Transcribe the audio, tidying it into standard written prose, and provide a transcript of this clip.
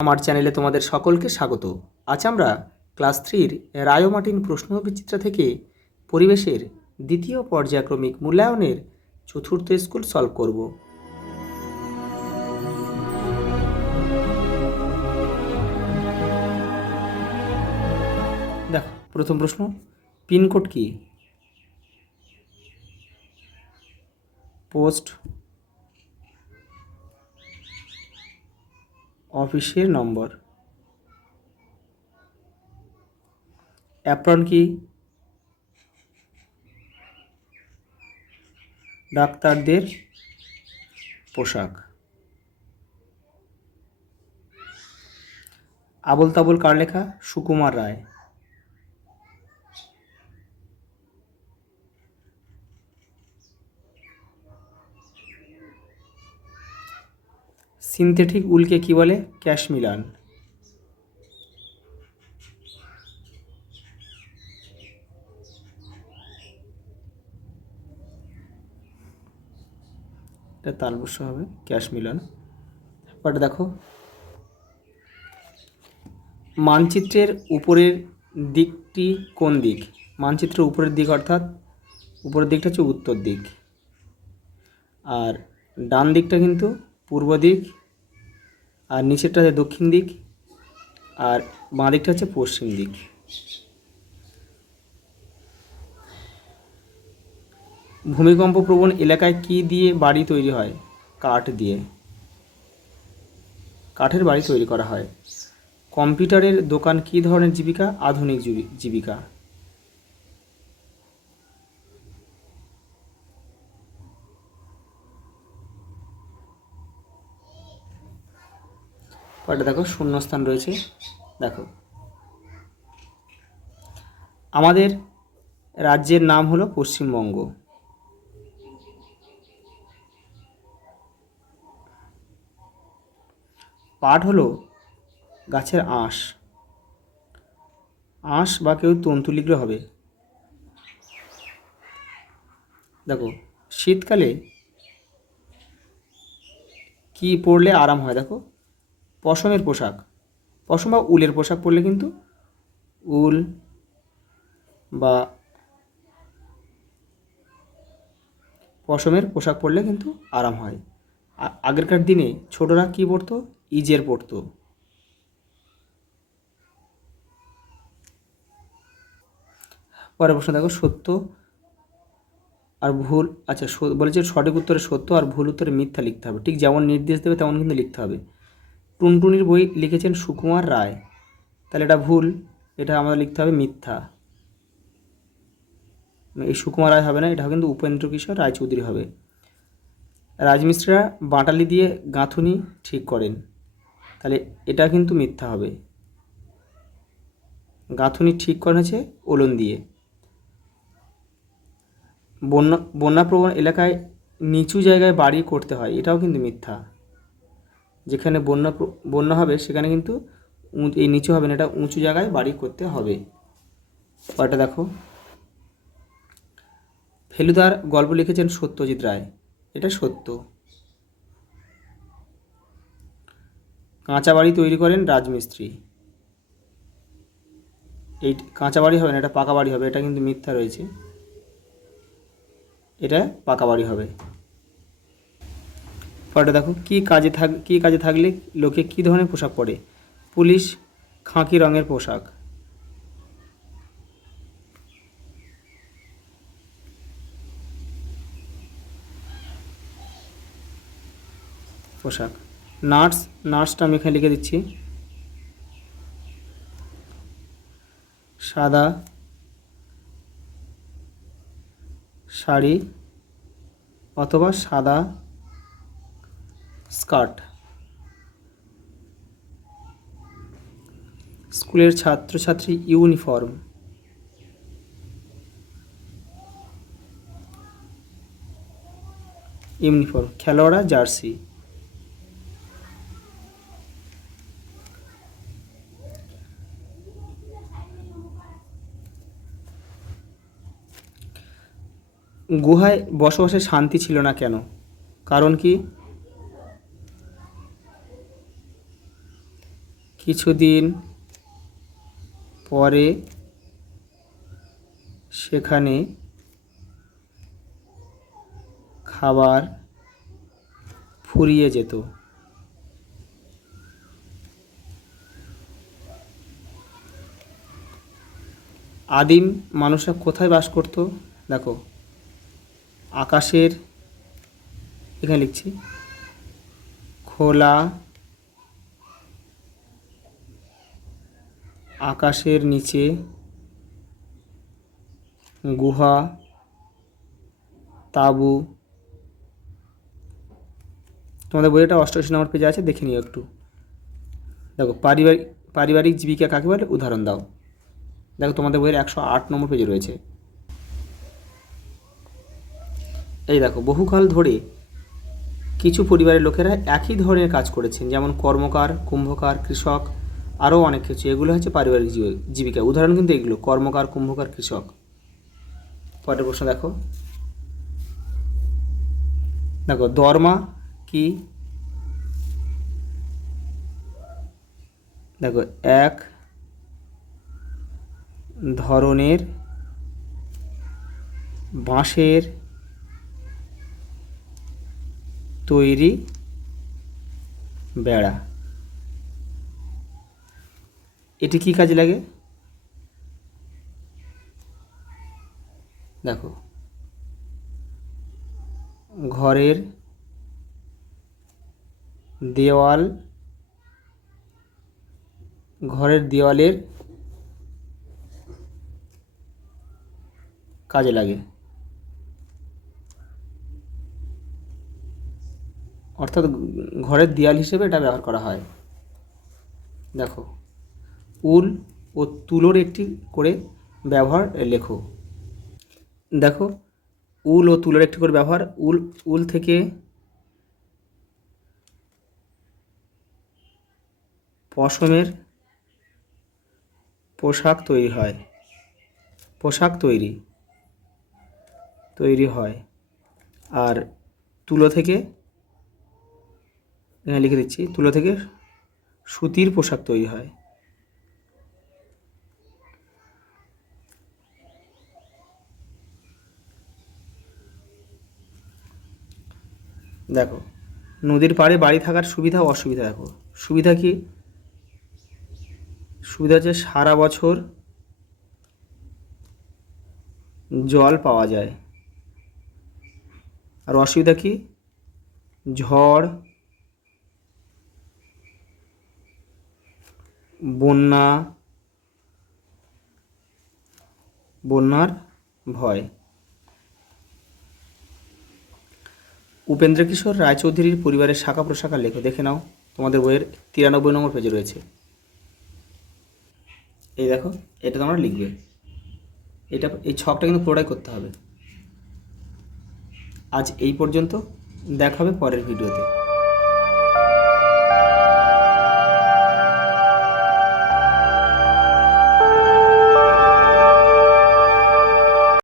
আমার চ্যানেলে তোমাদের সকলকে স্বাগত। আজ আমরা ক্লাস 3-র রায় মার্টিন প্রশ্নবিচিত্রা থেকে পরিবেশের দ্বিতীয় পর্যায়ক্রমিক মূল্যায়নের চতুর্থ স্কুল সলভ করব। দেখো, প্রথম প্রশ্ন, পিনকোড কি? পোস্ট অফিসের নম্বর। অ্যাপ্রন কি? ডাক্তারদের পোশাক। আবোল তাবোল কার লেখা? সুকুমার রায়। সিনথেটিক উলকে কি বলে? ক্যাশমিলান। এটা তালবস্য হবে, ক্যাশমিলান। বাট দেখো, মানচিত্রের উপরের দিকটি কোন দিক? মানচিত্রের উপরের দিক অর্থাৎ উপরের দিকটা হচ্ছে উত্তর দিক, আর ডান দিকটা কিন্তু পূর্ব দিক, আর নিচেরটা হচ্ছে দক্ষিণ দিক, আর বাঁ দিকটা হচ্ছে পশ্চিম দিক। ভূমিকম্প প্রবণ এলাকায় কি দিয়ে বাড়ি তৈরি হয়? কাঠ দিয়ে। কাঠের বাড়ি তৈরি করা হয়। কম্পিউটারের দোকান কী ধরনের জীবিকা? আধুনিক জীবিকা। পরে দেখো শূন্যস্থান রয়েছে। দেখো, আমাদের রাজ্যের নাম হলো পশ্চিমবঙ্গ। পাট হলো গাছের আঁশ। আঁশ বা কেউ তন্তু লিখলে হবে। দেখো, শীতকালে কি পরলে আরাম হয়? দেখো, পশমের পোশাক, পশম বা উলের পোশাক পরলে কিন্তু উল বা পশমের পোশাক পরলে কিন্তু আরাম হয়। আগেরকার দিনে ছোটরা কি পরতো? ইজের পরতো। পরের প্রশ্ন দেখো, সত্য আর ভুল, আচ্ছা বলেছে সঠিক উত্তরে সত্য আর ভুল উত্তরে মিথ্যা লিখতে হবে। ঠিক যেমন নির্দেশ দেবে তেমন কিন্তু লিখতে হবে। টুনটুনির বই লিখেছেন সুকুমার রায়, তাহলে এটা ভুল, এটা আমাদের লিখতে হবে মিথ্যা। এই সুকুমার রায় হবে না, এটা কিন্তু উপেন্দ্র কিশোর রায়চৌধুরী হবে। রাজমিস্ত্রিরা বাটালি দিয়ে গাঁথুনি ঠিক করেন, তাহলে এটা কিন্তু মিথ্যা হবে। গাঁথুনি ঠিক করা হয়েছে ওলন দিয়ে। বন্যাপ্রবণ এলাকায় নিচু জায়গায় বাড়ি করতে হয়, এটাও কিন্তু মিথ্যা। যেখানে বন্যা হবে সেখানে কিন্তু এই নিচু হবে না, এটা উঁচু জায়গায় বাড়ি করতে হবে। পরেরটা দেখো, ফেলুদার গল্প লিখেছেন সত্যজিৎ রায়, এটা সত্য। কাঁচা বাড়ি তৈরি করেন রাজমিস্ত্রি, এই কাঁচা বাড়ি হবে না, এটা পাকা বাড়ি হবে, এটা কিন্তু মিথ্যা রয়েছে, এটা পাকা বাড়ি হবে। পরেরটা দেখো, কি কাজে থাকলে লোকে কী ধরনের পোশাক পরে? পুলিশ খাকি রঙের পোশাক। নার্সটা আমি এখানে লিখে দিচ্ছি, সাদা শাড়ি অথবা সাদা স্কার্ট। স্কুলের ছাত্রছাত্রী ইউনিফর্ম। খেলোয়াড়রা জার্সি। গুহায় বসবাসে শান্তি ছিল না কেন? কারণ কি? কিছুদিন পরে সেখানে খাবার ফুরিয়ে যেত। আদিম মানুষরা কোথায় বাস করত? দেখো, আকাশের, এখানে লিখছি, খোলা আকাশের নিচে, গুহা, তাঁবু। তোমাদের বইটা 88 নম্বর পেজে আছে, দেখে নিও একটু। দেখো, পারিবারিক জীবিকা কাকে বলে? উদাহরণ দাও। দেখো, তোমাদের বইয়ের 108 নম্বর পেজে রয়েছে। এই দেখো, বহুকাল ধরে কিছু পরিবারের লোকেরা একই ধরনের কাজ করেছেন, যেমন কর্মকার, কুম্ভকার, কৃষক, আরও অনেক কিছু। এগুলো হচ্ছে পারিবারিক জীবিকা। উদাহরণ কিন্তু এগুলো, কর্মকার, কুম্ভকার, কৃষক। পরের প্রশ্ন দেখো। দেখো, দরমা কি? দেখো, এক ধরনের বাঁশের তৈরি বেড়া। এটি কি কাজে লাগে? দেখো, ঘরের দেওয়ালের কাজে লাগে, অর্থাৎ ঘরের দেয়াল হিসেবে এটা ব্যবহার করা হয়। দেখো, উল ও তুলোর একটি করে ব্যবহার লেখো। দেখো, উল ও তুলোর একটি করে ব্যবহার। উল থেকে পশমের পোশাক তৈরি হয়। আর তুলো থেকে, লিখে দিচ্ছি, তুলো থেকে সুতির পোশাক তৈরি হয়। দেখো, নদীর পাড়ে বাড়ি থাকার সুবিধা ও অসুবিধা। দেখো, সুবিধা কি? সুবিধা হচ্ছে সারা বছর জল পাওয়া যায়। আর অসুবিধা কি? ঝড়, বন্যার ভয়। উপেন্দ্রকিশোর রায়চৌধুরীর পরিবারের শাখা প্রশাখা লেখো। দেখে নাও, তোমাদের বইয়ের 93 নম্বর পেজে রয়েছে। এই দেখো, এটা তোমরা লিখবে। এই ছকটা কিন্তু পুরোটাই করতে হবে। আজ এই পর্যন্ত, দেখা হবে পরের ভিডিওতে।